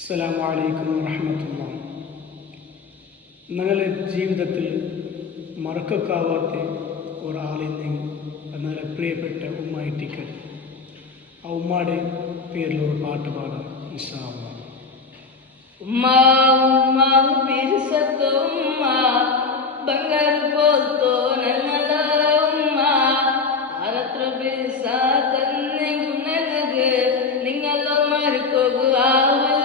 അസ്സലാമു അലൈക്കും വറഹ്മത്തുള്ളാഹി. ഞങ്ങളുടെ ജീവിതത്തിൽ മറക്കാവാത്ത ഒരാളിനെയും ഞങ്ങളുടെ പ്രിയപ്പെട്ട ഉമ്മായിട്ടിക്ക് ആ ഉമ്മയുടെ പേരിൽ ഒരു പാട്ട് പാടാം ഇൻഷാ അല്ലാഹ്. ഉമ്മാ ഉമ്മാ പിരിസത്തോ ഉമ്മാ ಬಂಗಾರು ಬೋಲ್ತೋ ನನ್ನಲ ಉಮ್ಮ ಆರತ್ರ ಬಿರಿಸ ತನ್ನೆಂಗು ನನಗೆ ನಿಂಗಲ್ಲೋ ಮರುಕೋಗು ಆವಲ